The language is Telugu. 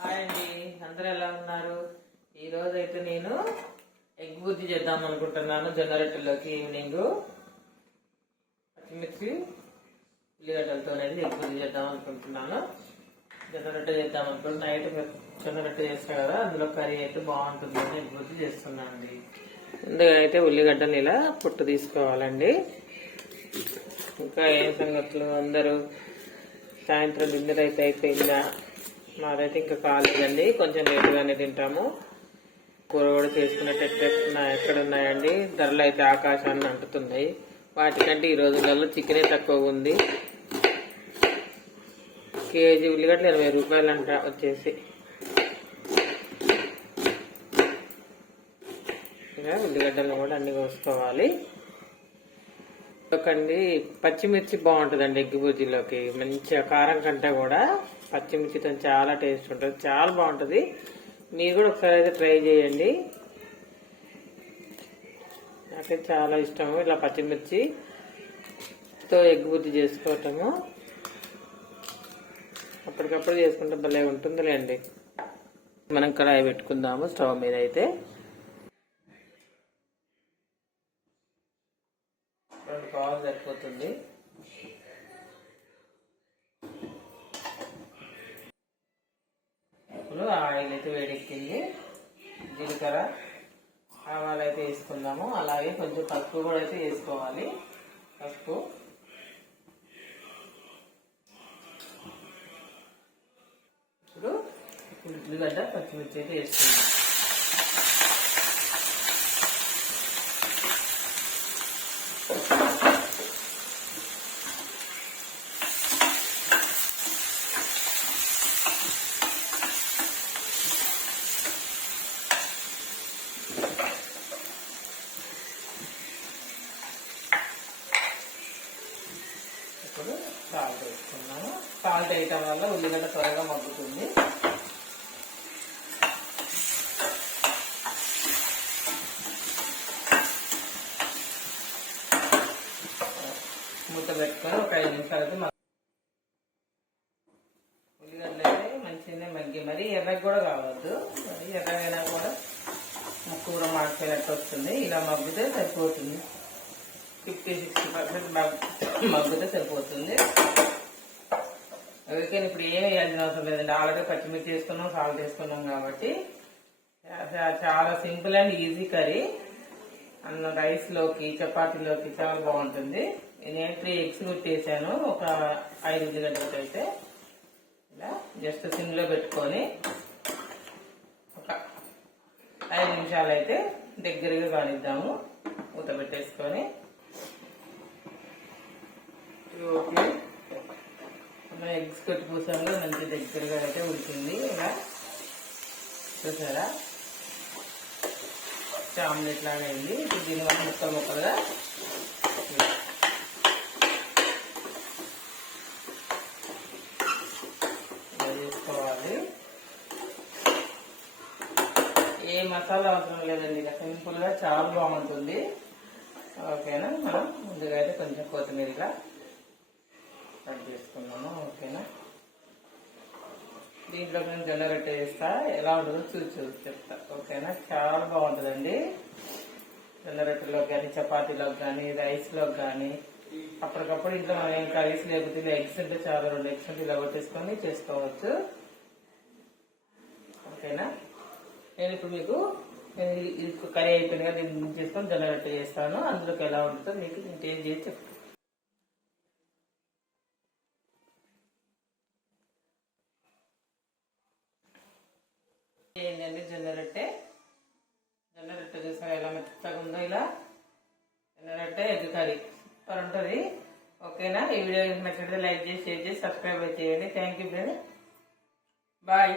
హాయ్ అండి అందరూ ఎలా ఉన్నారు? ఈ రోజు అయితే నేను ఎగ్ బుద్ధి చేద్దాం అనుకుంటున్నాను జొన్న రొట్టెలోకి ఈవినింగ్. పచ్చిమిర్చి ఉల్లిగడ్డలతో అనేది ఎగ్ బుజ్జి చేద్దాం అనుకుంటున్నాను. జొన్న రొట్టె చేద్దాం అనుకుంటున్నా. నైట్ జొన్న రొట్టె చేస్తా కదా అందులో కర్రీ అయితే బాగుంటుంది అని ఎగ్ బుజ్జి చేస్తున్నాను అండి ముందుగా అయితే ఉల్లిగడ్డని ఇలా పుట్టు తీసుకోవాలండి. ఇంకా ఏం సంగతులు? అందరూ సాయంత్రం డిన్నర్ అయితే అయిపోయిందా? మాదైతే ఇంకా కాలేదండి. కొంచెం లేటుగానే తింటాము. కూర కూడా చేసుకునేటట్టు ఎక్కడ- ఎక్కడ ఉన్నాయండి ధరలు అయితే ఆకాశాన్ని అంటుతున్నాయి. వాటికంటే ఈ రోజులలో చికెనే తక్కువ ఉంది. కేజీ ఉల్లిగడ్డలు ఎనభై రూపాయలు అంట వచ్చేసి. ఇలా ఉల్లిగడ్డలు కూడా అన్ని కోసుకోవాలి. ఒకండి పచ్చిమిర్చి బాగుంటుందండి ఎగ్గు బుజ్జిలోకి మంచిగా కారం కంటే కూడా పచ్చిమిర్చితో చాలా టేస్ట్ ఉంటుంది చాలా బాగుంటుంది. మీరు కూడా ఒకసారి అయితే ట్రై చేయండి. నాకైతే చాలా ఇష్టము ఇలా పచ్చిమిర్చితో ఎగ్గు బుజ్జి చేసుకోవటము. అప్పటికప్పుడు చేసుకుంటే భలే ఉంటుందిలేండి. మనం కడాయి పెట్టుకుందాము స్టవ్ మీద అయితే. రెండు పావులు సరిపోతుంది ఇప్పుడు ఆయిల్ అయితే వేడెక్కింది. జీలకర్ర ఆవాలు అయితే వేసుకుందాము. అలాగే కొంచెం పసుపు కూడా అయితే వేసుకోవాలి. పసుపు. ఇప్పుడు ఉల్లిగడ్డ పచ్చిమిర్చి అయితే వేసుకుందాం ఇప్పుడు సాల్ట్ వేసుకున్నాను. సాల్ట్ వేయటం వల్ల ఉల్లిగడ్డ త్వరగా మగ్గుతుంది. మూత పెట్టుకొని ఒక ఐదు నిమిషాలకి ఉల్లిగడ్డలు అయితే మంచిగానే మగ్గి మరి ఎర్రగా కూడా కావద్దు. మరి ఎర్రగైనా కూడా కూర మాడిపోయినట్టు వస్తుంది. ఇలా మగ్గితే సరిపోతుంది. ఫిఫ్టీ సిక్స్టీ పర్సెంట్ మగ్గుతే సరిపోతుంది. అందుకని ఇప్పుడు ఏమి వేయాల్సిన అవసరం లేదండి. ఆల్రెడీ పచ్చిమిర్చి వేసుకున్నాం సాల్ట్ వేసుకున్నాం కాబట్టి. చాలా సింపుల్ అండ్ ఈజీ కర్రీ. అన్న రైస్లోకి చపాతీలోకి చాలా బాగుంటుంది. నేను త్రీ ఎగ్స్ కుట్టేసాను ఒక ఐదు ఉల్లిగడ్డలకి అయితే. ఇలా జస్ట్ సిమ్లో పెట్టుకొని ఒక ఐదు నిమిషాలు అయితే దగ్గరగా కానిద్దాము. మూత పెట్టేసుకొని. మన ఎగ్స్ మంచి దగ్గరగా అయితే ఉడికింది ఇలా చూసారా? ఆమ్లెట్ లాగా అయింది. ఇప్పుడు దీనివల్ల ముక్కలు ముక్కలుగా చేసుకోవాలి. ఏ మసాలా అవసరం లేదండి. ఇక సింపుల్గా చాలా బాగుంటుంది. ఓకేనా? మనం ముందుగా అయితే కొంచెం కొత్తిమీరగా కట్ చేసుకున్నాము ఓకేనా? దీంట్లో నేను జొన్న చేస్తా ఎలా ఉంటుందో చూసి చూసి చెప్తా ఓకేనా? చాలా బాగుంటుందండి. జొన్న కానీ చపాతీలోకి కానీ రైస్లోకి కానీ అప్పటికప్పుడు ఇంట్లో మనం ఏం కర్రీస్ లేకపోతే ఎగ్స్ ఉంటే చాలా రెండు ఎగ్స్ ఉంటే ఇలా కొట్టేసుకొని చేసుకోవచ్చు. ఓకేనా? నేను ఇప్పుడు మీకు నేను ఇది కర్రీ అయిపోయిన కదా దీన్ని చేసుకొని జొన్న చేస్తాను. అందులోకి ఎలా ఉంటుందో మీకు నేను టేస్ట్ చేసి చెప్తాను ఏంటండి జొన్న రొట్టె? జొన్న రొట్టె చూసారా ఎలా మెత్తగా ఉందో ఇలా? జొన్న రొట్టె ఎగ్ కర్రీ. సూపర్ ఉంటుంది. ఓకేనా? ఈ వీడియో నచ్చితే లైక్ చేసి షేర్ చేసి సబ్స్క్రైబ్ చేయండి. Thank you bye